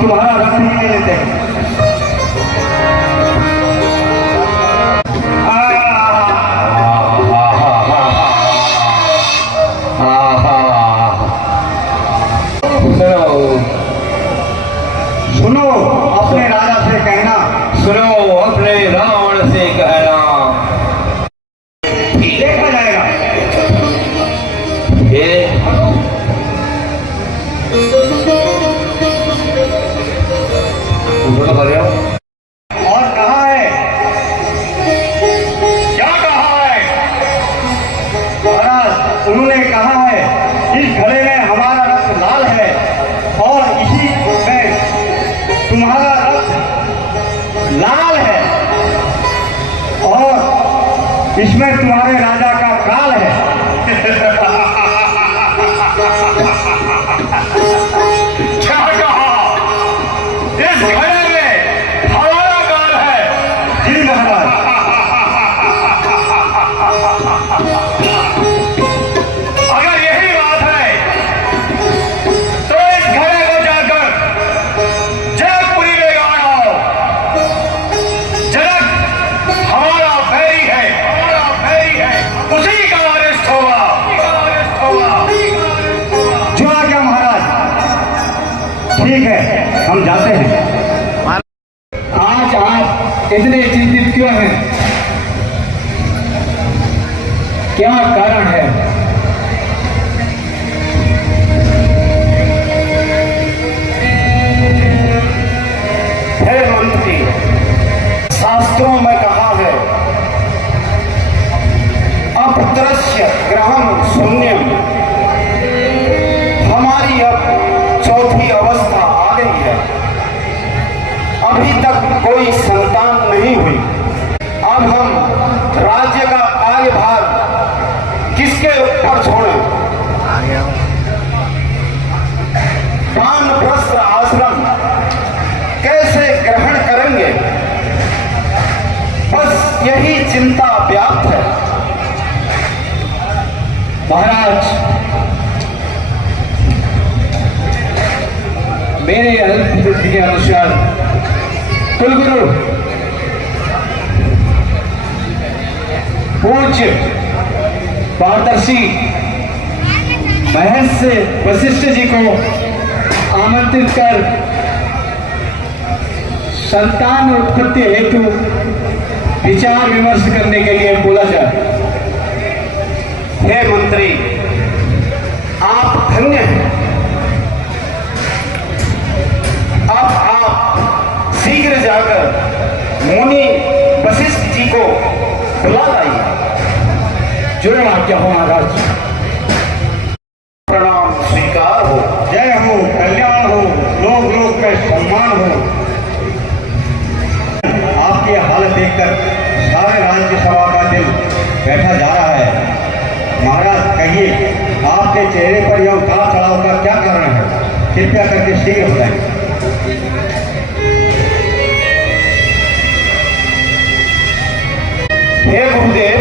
तुम्हारा रक्त ही ले लेते हैं। सुनो अपने राजा से कहना, सुनो अपने रावण से कहना, देखा जाएगा। ये और कहा है, क्या कहा है महाराज? उन्होंने कहा है इस घड़े में हमारा रक्त लाल है और इसी में तुम्हारा रक्त लाल है और इसमें तुम्हारे राजा का काल है। क्या कहा? इस घड़े में हमारा काल है? जी महाराज। अगर यही बात है तो इस घड़े को जाकर जनकपुरी में गाड़ो। जनक हमारा बैरी है, हमारा बैरी है, उसी का अरिष्ट होगा, जो आ गया महाराज। ठीक है, हम जाते हैं। आज आप इतने चिंतित क्यों हैं? क्या कारण है? हे मंत्री, शास्त्रों में कहा है अपदृश्य ग्रहम शून्यम। हमारी अब चौथी अवस्था आ गई है, अभी तक कोई संतान नहीं हुई। अब हम राज्य का कार्यभार किसके ऊपर छोड़ें? वानप्रस्थ आश्रम कैसे ग्रहण करेंगे? बस यही चिंता व्याप्त है। महाराज, मेरे अल्प बुद्धि के अनुसार कुलगुरु पूज्य पारदर्शी महर्षि वशिष्ठ जी को आमंत्रित कर संतान उत्पत्ति हेतु विचार विमर्श करने के लिए बोला जाए। हे मंत्री, आप धन्य हैं। अब आप शीघ्र जाकर मुनि वशिष्ठ जी को बुला लाइए। जो आज्ञा हो महाराज। प्रणाम स्वीकार हो। जय हो, कल्याण हो, लोक लोक में सम्मान हो। आपकी हालत देखकर सारे राज्य सभा का दिल बैठा जा रहा है। महाराज कहिए, आपके चेहरे पर यह उतार चढ़ाव का क्या कारण है? कृपया करके शीघ्र बताएं। हे गुरुदेव,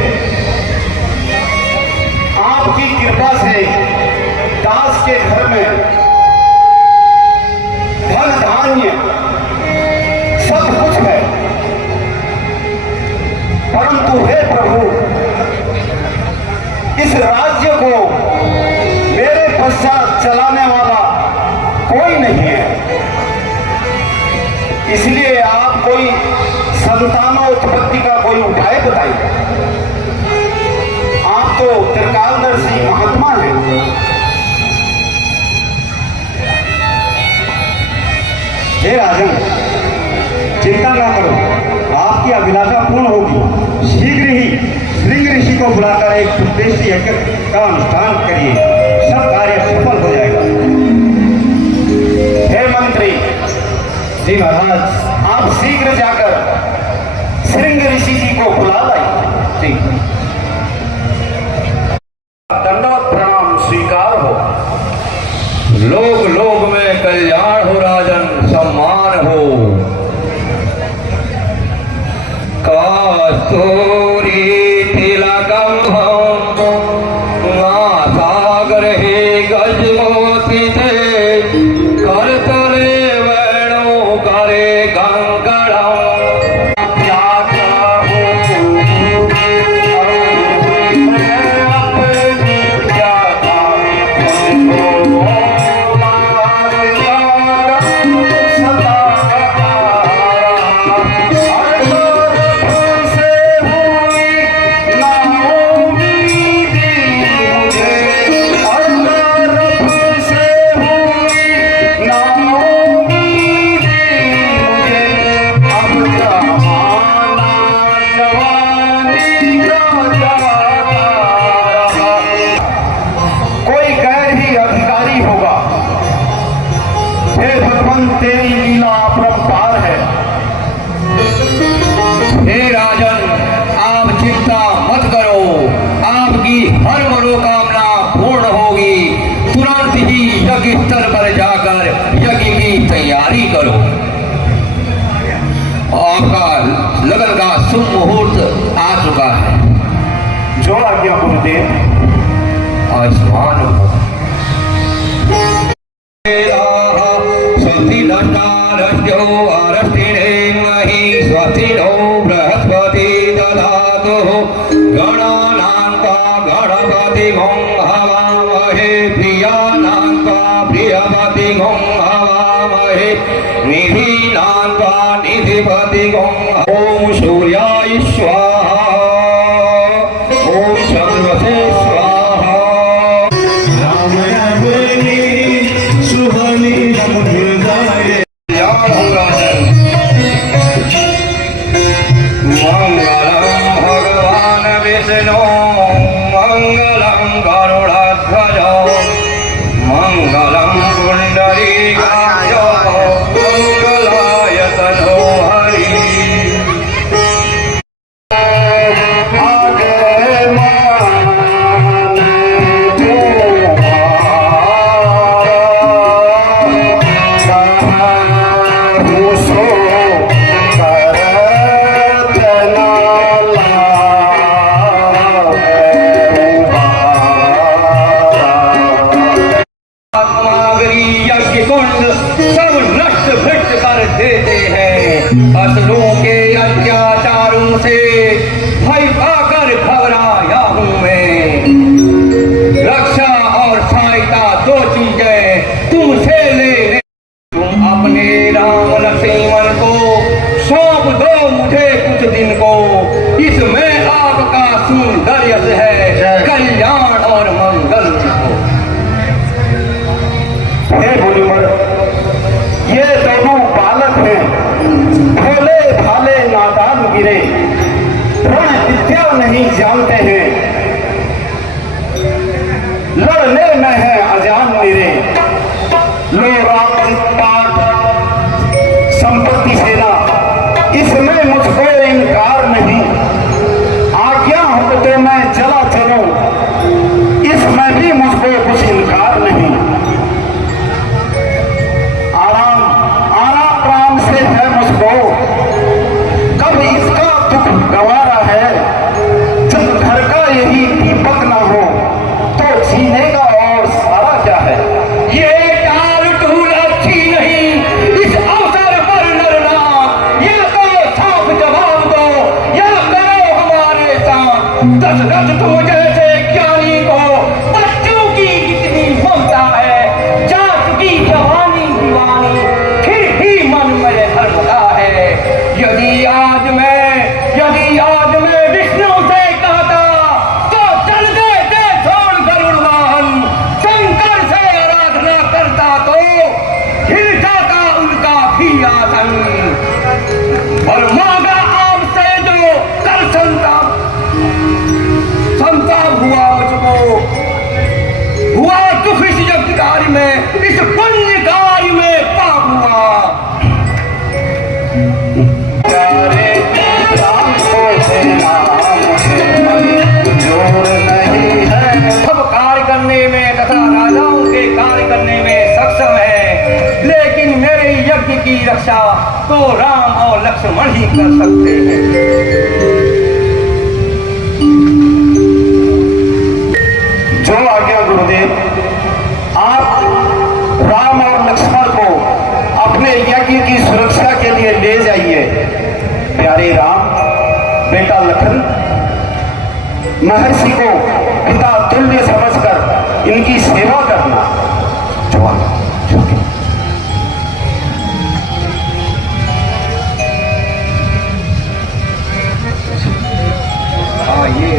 आपकी कृपा से दास के घर में धन धान्य सब कुछ है, परंतु हे प्रभु, इस राज्य को मेरे पश्चात चलाने वाला कोई नहीं है। इसलिए आप कोई संतानोत्पत्ति का कोई उपाय बताइए। आप तो त्रिकालदर्शी महात्मा हैं। हे राजन, चिंता ना करो, आपकी अभिलाषा पूर्ण होगी। शीघ्र ही श्रृंग ऋषि को बुलाकर एक सुदेशी यज्ञ का अनुष्ठान करिए, सब कार्य सफल हो जाएगा। हे मंत्री जी महाराज। आप शीघ्र जाकर श्रृंग ऋषि जी को बुला लाइए। जी। दंडवत प्रणाम स्वीकार हो। लोग लोग में कल्याण हो राजन, सम्मान हो। कस्तूरी तिलकम सागर हे गजमोती थे करतले वैण आज्ञा गुरुदेव। आयुष्मान भव। स्वस्तिनो बृहस्पति ददातु गणानान्त्वा गणपतिं हवामहे प्रियानान्त्वा प्रियपतिं हवामहे निधीनान्त्वा निधिपतिं ॐ सूर्याय स्वाहा ॐ चन्द्रसे स्वाहा। मंगलम भगवान विष्णु मंगलम गरुड़ध्वज मंगलम पुंडरीकाक्ष मंगलाय तनोहरि। सब नष्ट भ्रष्ट कर देते हैं। असुरों के अत्याचारों से भय पाकर घबराया हूँ मैं। रक्षा और सहायता दो चीजें तुमसे ले। तुम अपने राम लक्ष्मण को सौंप दो मुझे कुछ दिन को। इसमें आपका सौंदर्य है कल्याण और मंगल हो। हे मुनिवर, ये दोनों बालक हैं, भोले भाले नादान गिरे, रण विद्या नहीं जानते हैं, लड़ने में है अजान मेरे। लो राम पाठ संपत्ति सेना, इसमें मुझको इनकार नहीं। आज्ञा हो तो मैं चला चलूं, इसमें भी मुझको कुछ इनकार नहीं। से है मुझको कब इसका दुख गवारा है। जब घर का यही दीपक ना हो तो जीने का और सारा क्या है। ये टाल टूल अच्छी नहीं इस अवसर पर लड़ना। या तो साफ जवाब दो या करो हमारे साथ। दशरथ तुम जैसे ज्ञानी को बच्चों की कितनी ममता है। जा चुकी जवानी दीवानी फिर भी मन मेरे धर्मता है। यदि आज मैं विष्णु से कहता तो चल देते छोड़ गरुड़ वाहन। शंकर से आराधना करता तो हिल जाता उनका भी आसन। और मांगा आपसे जो कर संताप हुआ मुझको, हुआ दुख इस यज्ञ कार्य में, इस पुण्य कार्य में पाप हुआ। सब कार्य करने में तथा राजाओं के कार्य करने में सक्षम है, लेकिन मेरे यज्ञ की रक्षा तो राम और लक्ष्मण ही कर सकते हैं। जो आज्ञा गुरुदेव। आप राम और लक्ष्मण को अपने यज्ञ की सुरक्षा के लिए ले जाइए। प्यारे राम, बेटा लखन, महर्षि को पिता तुल्य समझकर इनकी सेवा करना। जवान ये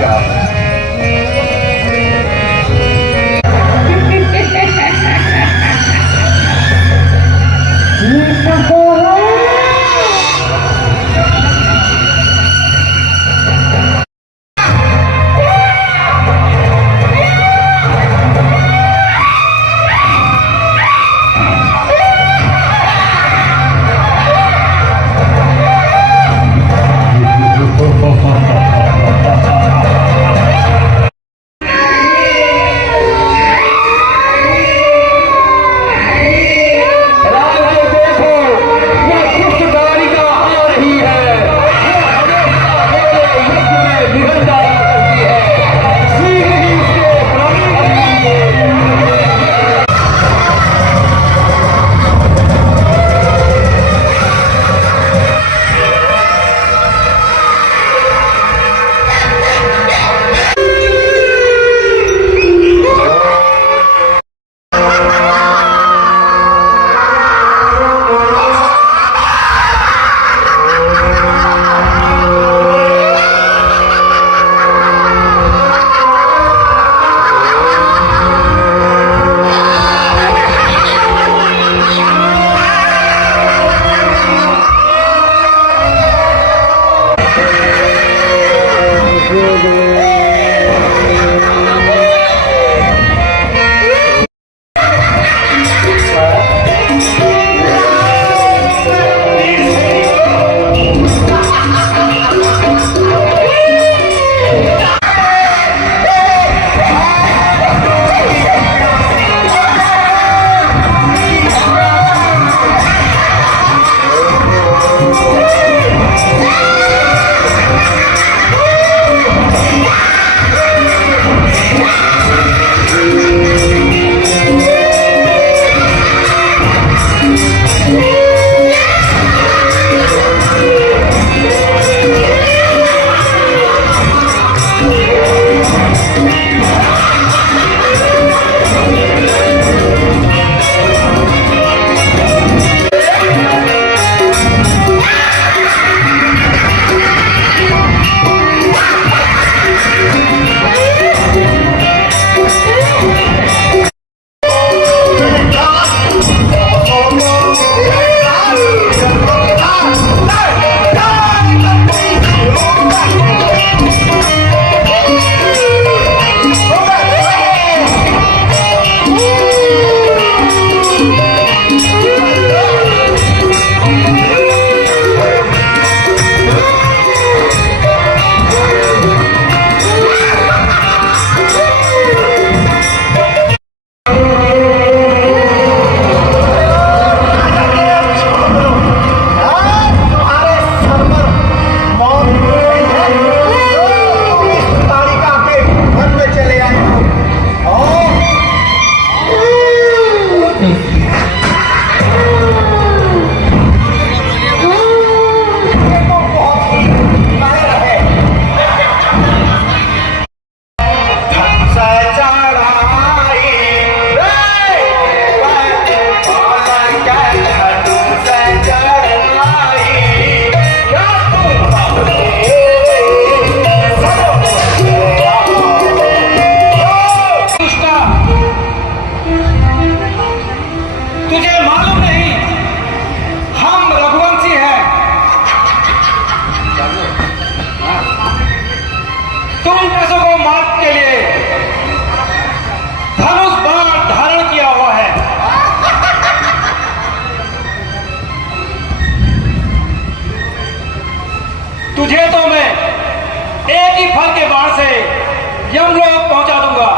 यमलोक पहुंचा दूंगा।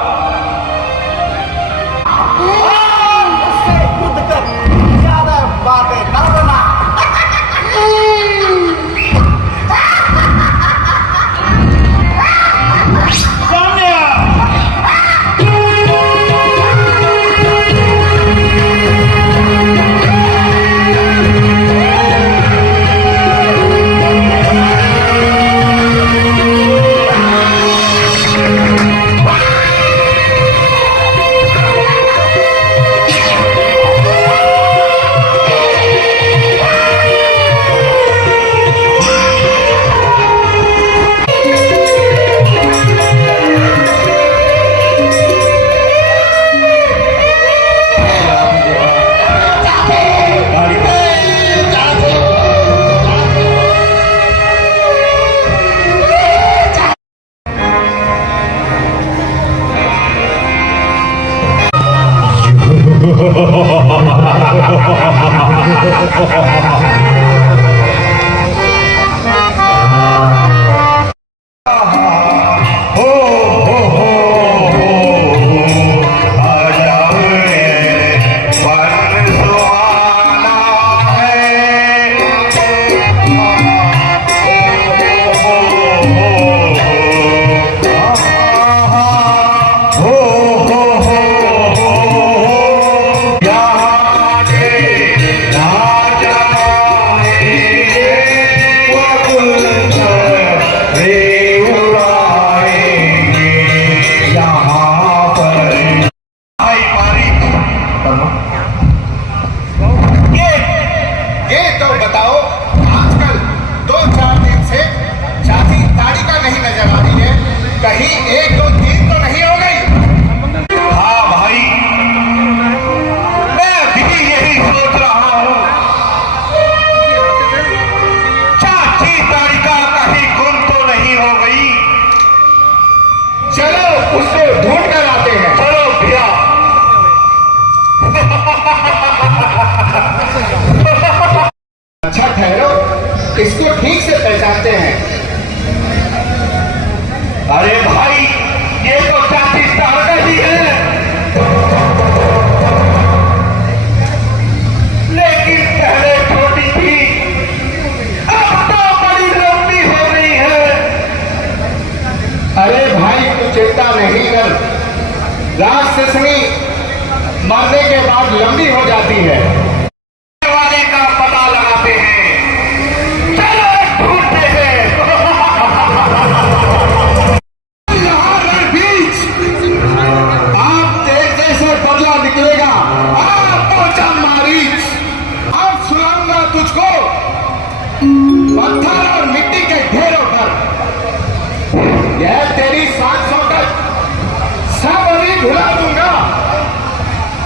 मुझसे खुद कर ज्यादा बातें न बना। सामने आ। अच्छा ठहरो, इसको ठीक से पहचानते हैं। अरे भाई, ये तो चाची तारका ही है, लेकिन पहले छोटी थी, अब तो बड़ी लंबी हो गई है। अरे भाई तू चिंता नहीं कर, राक्षसनी मरने के बाद लंबी हो जाती है। वाले का पता लगाते हैं, चलो ढूंढते हैं। यहाँ रणबीच, आप देखने से बदला निकलेगा। आप पहुंचा मारीच, अब सुनाऊंगा तुझको पत्थर और मिट्टी के ढेरों पर। यह तेरी सांसों तक सब अभी भुला दूंगा।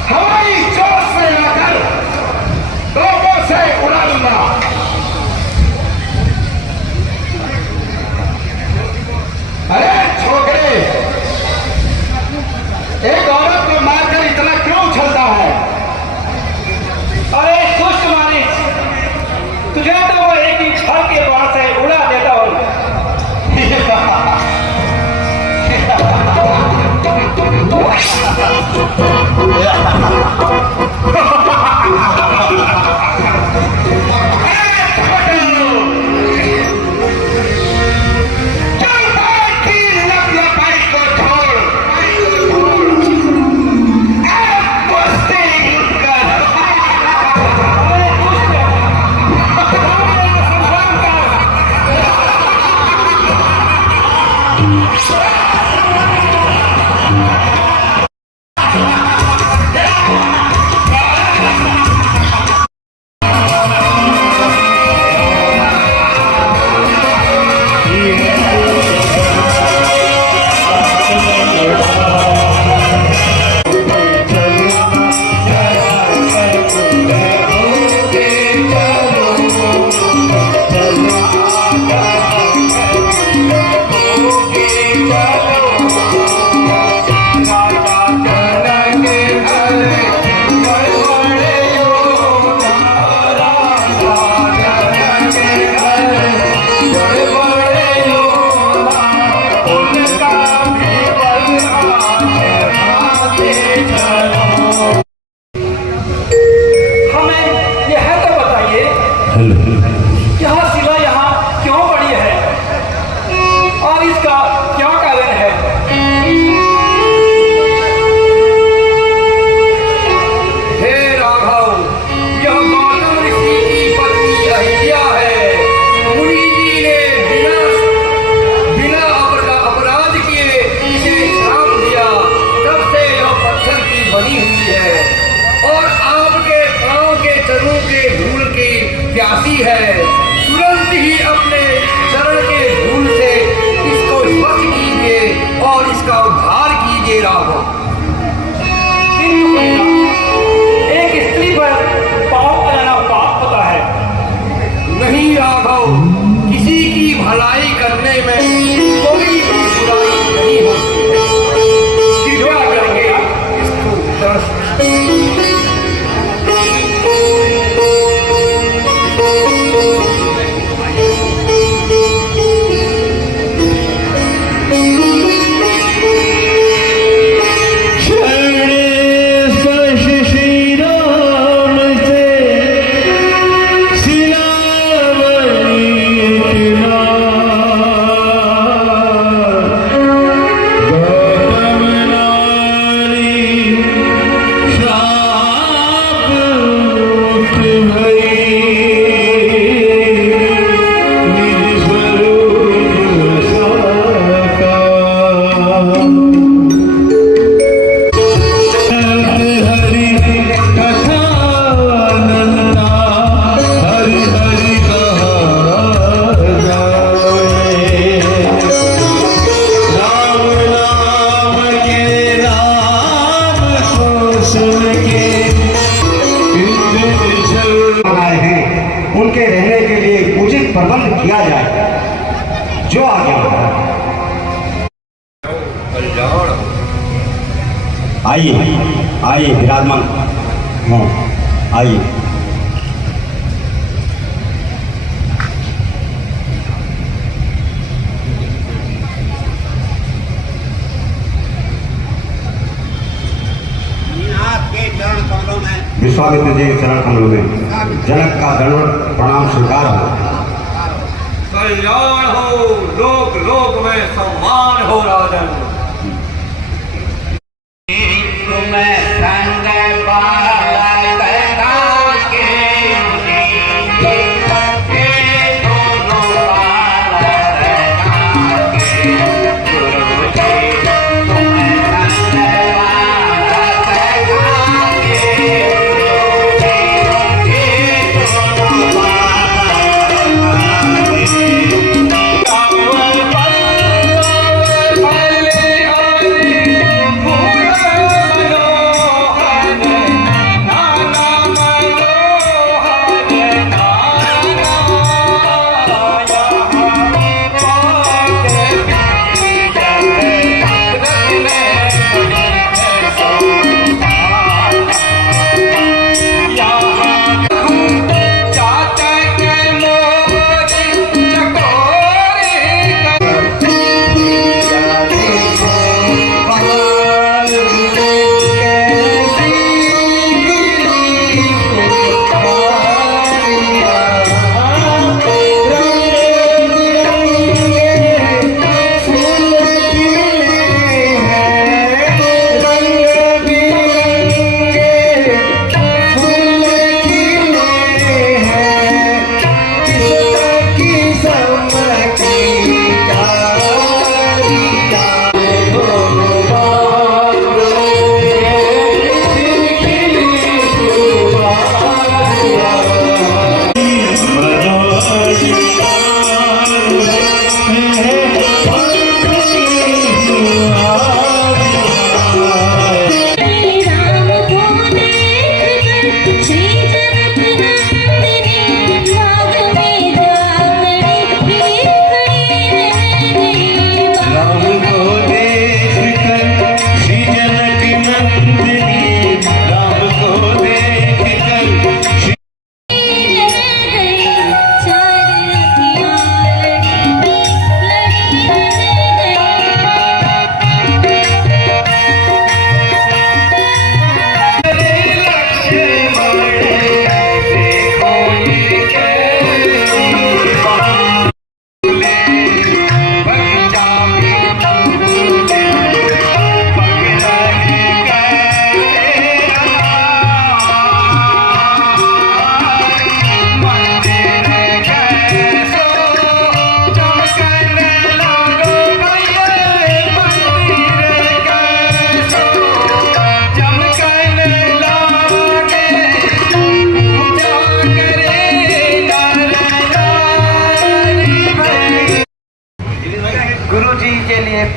हवाई जोश में आकर ही है, तुरंत ही अपने चरण के धूल से इसको स्वच्छ कीजिए और इसका उद्धार कीजिए राघव। किंतु कृष्णा, एक स्त्री पर पाप लगाना पाप होता है। नहीं राघव, किसी की भलाई करने में कोई बुराई नहीं होती है। कृपया करेंगे इसको दर्श आए हैं, उनके रहने के लिए उचित प्रबंध किया जाए। जो आज्ञा आइए आइए विराजमान हो, आइए। विश्वामित्र जी चरण कमलों में जनक का दंडवत प्रणाम स्वीकार हो। कल्याण हो, लोक लोक में सम्मान हो राजन।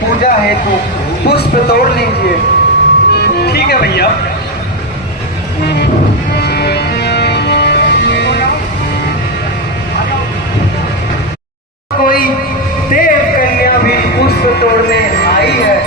पूजा हेतु पुष्प तोड़ लीजिए। ठीक है भैया। कोई देव कन्या भी पुष्प तोड़ने आई है।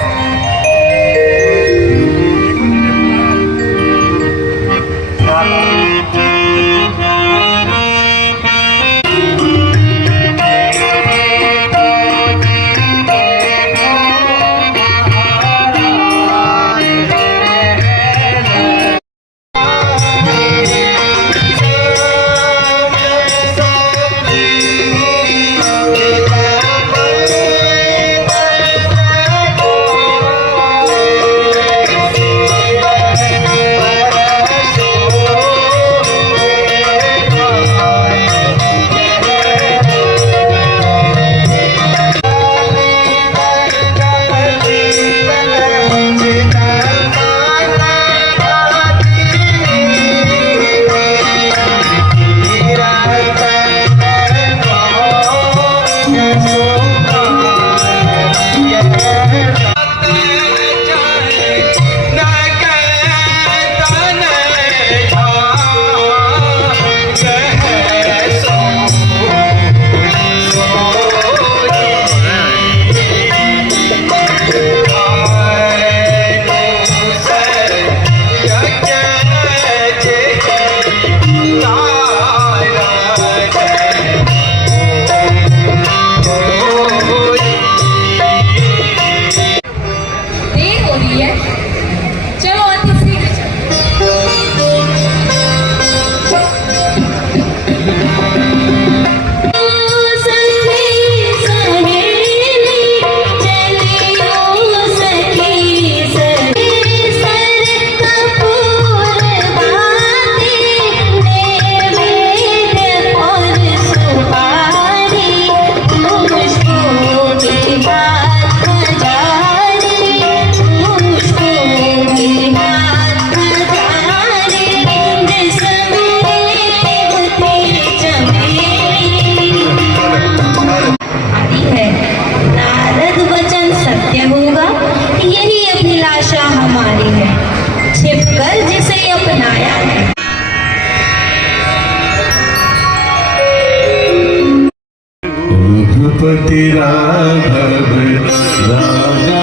रघुपति राघव राजा